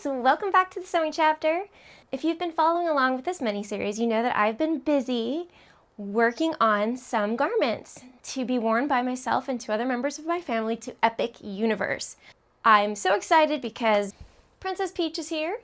friends, welcome back to the sewing chapter. If you've been following along with this mini-series, you know that I've been busy working on some garments to be worn by myself and two other members of my family to Epic Universe. I'm so excited because Princess Peach is here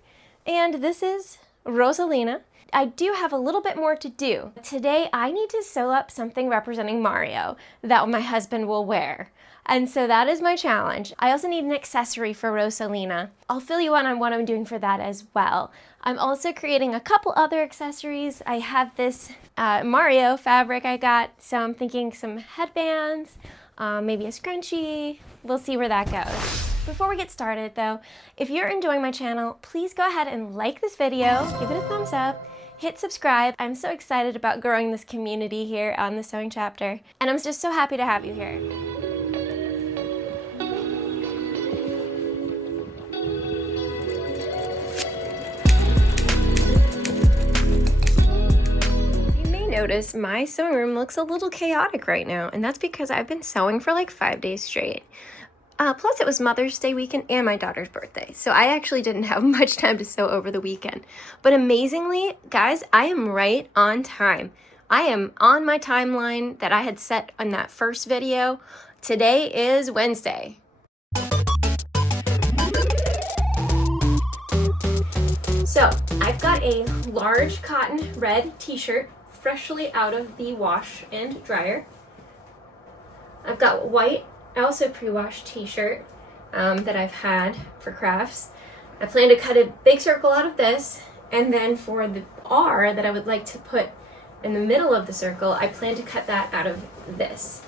and this is Rosalina. I do have a little bit more to do. Today I need to sew up something representing Mario that my husband will wear. And so that is my challenge. I also need an accessory for Rosalina. I'll fill you in on what I'm doing for that as well. I'm also creating a couple other accessories. I have this Mario fabric I got, so I'm thinking some headbands, maybe a scrunchie. We'll see where that goes. Before we get started though, if you're enjoying my channel, please go ahead and like this video, give it a thumbs up, hit subscribe. I'm so excited about growing this community here on the sewing chapter, and I'm just so happy to have you here. Notice my sewing room looks a little chaotic right now, and that's because I've been sewing for like 5 days straight. Plus it was Mother's Day weekend and my daughter's birthday, so I actually didn't have much time to sew over the weekend. But amazingly, guys, I am right on time. I am on my timeline that I had set on that first video. Today is Wednesday. So I've got a large cotton red t-shirt freshly out of the wash and dryer. I've got white, also pre-washed t-shirt that I've had for crafts. I plan to cut a big circle out of this, and then for the R that I would like to put in the middle of the circle, I plan to cut that out of this.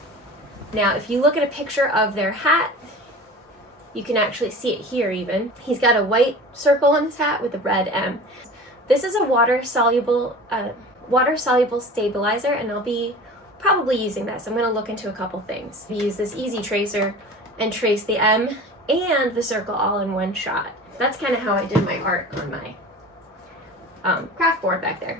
Now, if you look at a picture of their hat, you can actually see it here even. He's got a white circle on his hat with a red M. This is a water-soluble stabilizer, and I'll be probably using this. I'm going to look into a couple things. I use this easy tracer and trace the M and the circle all in one shot. That's kind of how I did my art on my craft board back there.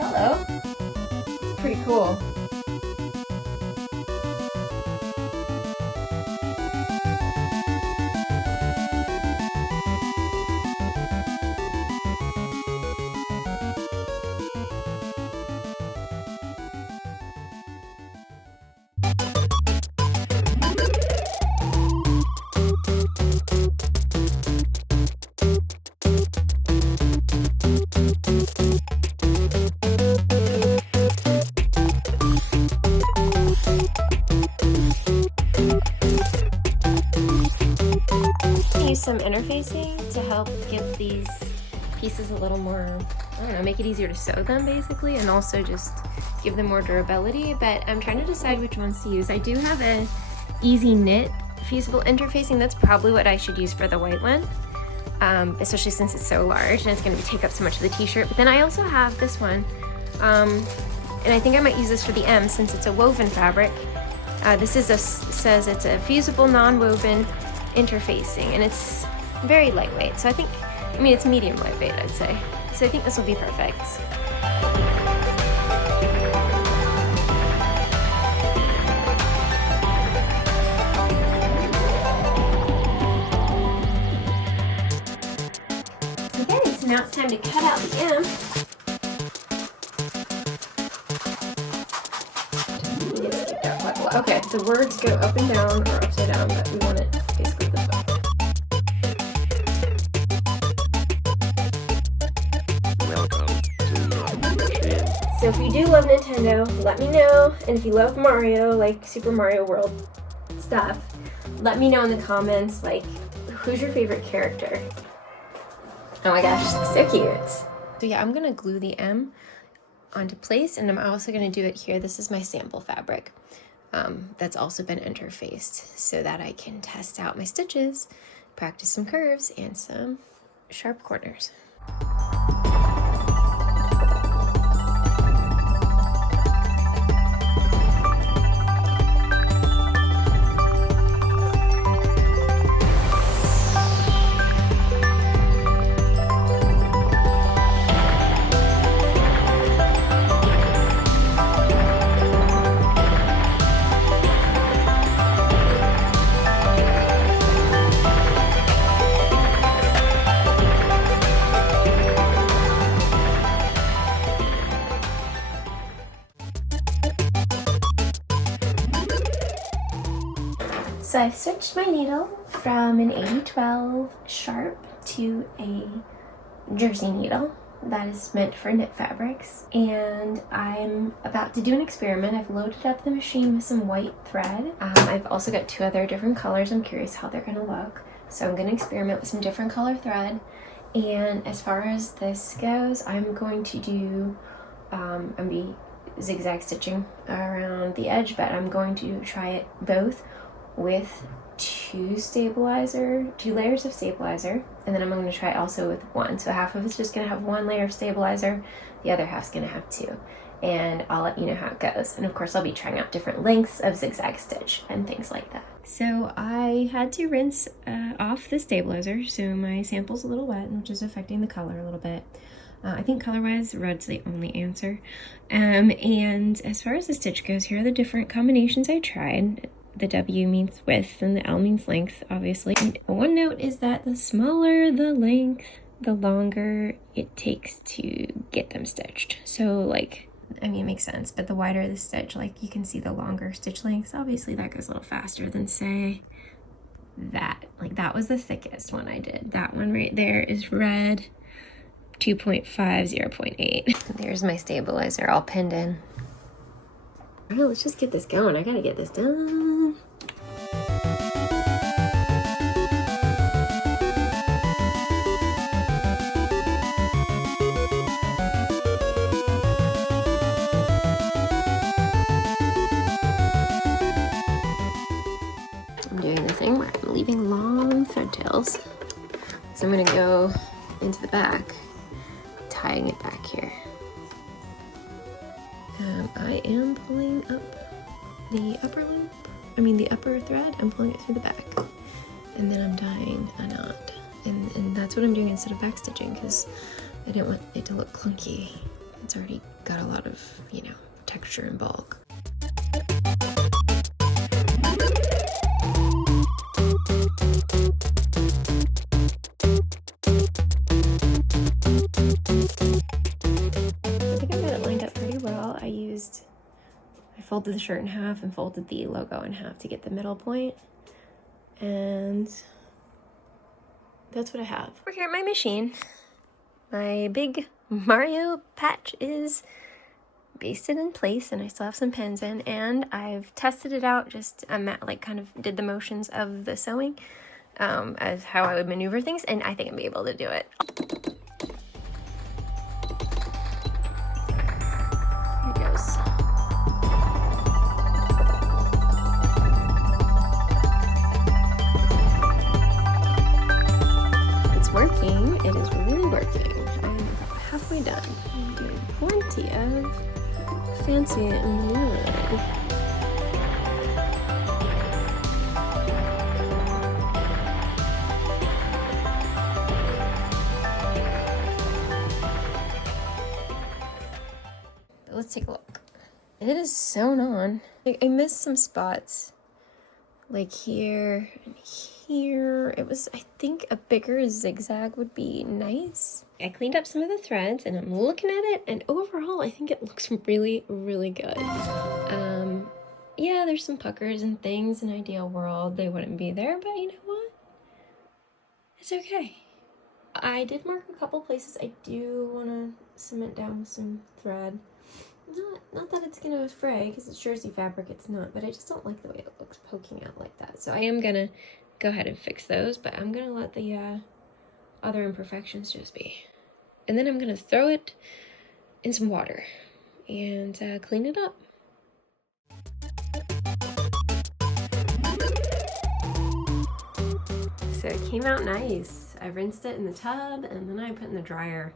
Hello. It's pretty cool. Use some interfacing to help give these pieces a little more, I don't know, make it easier to sew them basically, and also just give them more durability. But I'm trying to decide which ones to use. I do have a easy knit fusible interfacing. That's probably what I should use for the white one, especially since it's so large and it's going to take up so much of the t-shirt. But then I also have this one, and I think I might use this for the M since it's a woven fabric. This is says it's a fusible non-woven interfacing, and it's very lightweight, so I mean it's medium lightweight, I'd say, so I think this will be perfect. Okay, so now it's time to cut out the M. Okay, the words go up and down or upside down, but we want it basically this way. Welcome to Nintendo. So if you do love Nintendo, let me know. And if you love Mario, like Super Mario World stuff, let me know in the comments, like, who's your favorite character? Oh my gosh, so cute. So yeah, I'm gonna glue the M onto place, and I'm also gonna do it here. This is my sample fabric. That's also been interfaced so that I can test out my stitches, practice some curves and some sharp corners. So I've switched my needle from an 80-12 sharp to a jersey needle that is meant for knit fabrics, and I'm about to do an experiment. I've loaded up the machine with some white thread. I've also got 2 other different colors. I'm curious how they're gonna look. So I'm gonna experiment with some different color thread. And as far as this goes, I'm going to do, I'm gonna be zigzag stitching around the edge, but I'm going to try it both with 2 layers of stabilizer, and then I'm going to try it also with 1. So half of it's just going to have 1 layer of stabilizer, the other half's going to have 2, and I'll let you know how it goes. And of course I'll be trying out different lengths of zigzag stitch and things like that. So I had to rinse off the stabilizer, so my sample's a little wet, which is affecting the color a little bit. I think color-wise, red's the only answer. And as far as the stitch goes, here are the different combinations I tried. The W means width and the L means length, obviously. And one note is that the smaller the length, the longer it takes to get them stitched. So like, I mean, it makes sense, but the wider the stitch, like you can see the longer stitch lengths, obviously that goes a little faster than say that. Like that was the thickest one I did. That one right there is red, 2.5, 0.8. There's my stabilizer all pinned in. All right, let's just get this going. I gotta get this done. I'm doing the thing where I'm leaving long thread tails. So I'm gonna go into the back, tying it back here. I am pulling up the upper loop, the upper thread, I'm pulling it through the back. And then I'm tying a knot. And that's what I'm doing instead of back stitching, because I didn't want it to look clunky. It's already got a lot of, texture and bulk. I folded the shirt in half and folded the logo in half to get the middle point. And that's what I have. We're here at my machine. My big Mario patch is basted in place and I still have some pins in, and I've tested it out, just kind of did the motions of the sewing as how I would maneuver things, and I think I'll be able to do it. Here it goes. Working. It is really working. I'm about halfway done. I'm doing plenty of fancy and maneuvering. But let's take a look. It is sewn on. I missed some spots, like here and here. It was, I think, a bigger zigzag would be nice. I cleaned up some of the threads and I'm looking at it, and overall I think it looks really, really good. Yeah, there's some puckers and things. In an ideal world they wouldn't be there, but you know what? It's okay. I did mark a couple places I do want to cement down with some thread. Not that it's gonna fray, because it's jersey fabric, it's not, but I just don't like the way it looks poking out like that. So I am gonna go ahead and fix those, but I'm gonna let the other imperfections just be. And then I'm gonna throw it in some water and clean it up. So it came out nice. I rinsed it in the tub and then I put it in the dryer.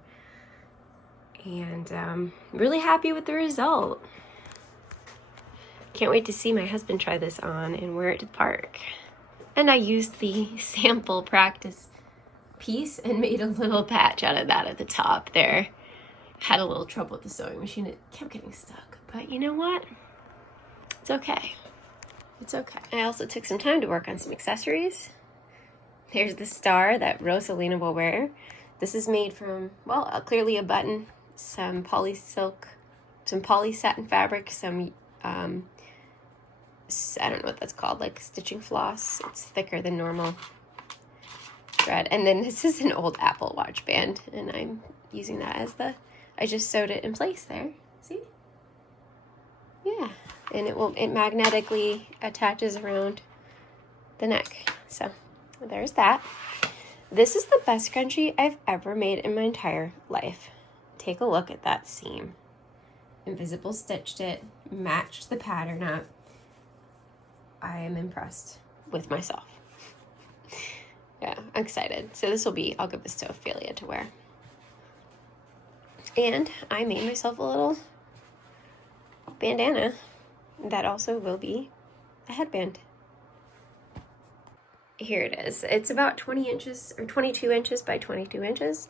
And really happy with the result. Can't wait to see my husband try this on and wear it to the park. And I used the sample practice piece and made a little patch out of that at the top there. Had a little trouble with the sewing machine. It kept getting stuck. But you know what? It's okay. It's okay. I also took some time to work on some accessories. There's the star that Rosalina will wear. This is made from, well, clearly a button, some poly silk, some poly satin fabric, some, I don't know what that's called, like stitching floss. It's thicker than normal thread. And then this is an old Apple Watch band, and I'm using that as I just sewed it in place there. See? Yeah. And it magnetically attaches around the neck. So there's that. This is the best scrunchie I've ever made in my entire life. Take a look at that seam. Invisible stitched it, matched the pattern up. I am impressed with myself. Yeah, I'm excited. So this will be, I'll give this to Ophelia to wear. And I made myself a little bandana that also will be a headband. Here it is. It's about 20 inches or 22 inches by 22 inches.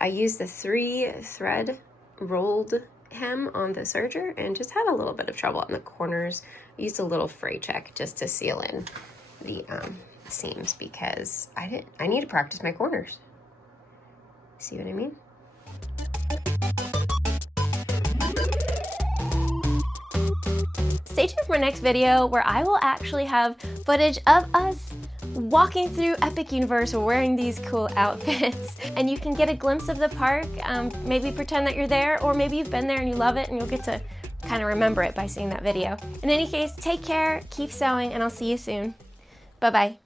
I used the 3-thread rolled hem on the serger and just had a little bit of trouble on the corners. I used a little fray check just to seal in the seams because I need to practice my corners. See what I mean? Stay tuned for my next video where I will actually have footage of us walking through Epic Universe wearing these cool outfits, and you can get a glimpse of the park, maybe pretend that you're there, or maybe you've been there and you love it and you'll get to kind of remember it by seeing that video. In any case, take care, keep sewing, and I'll see you soon. Bye-bye.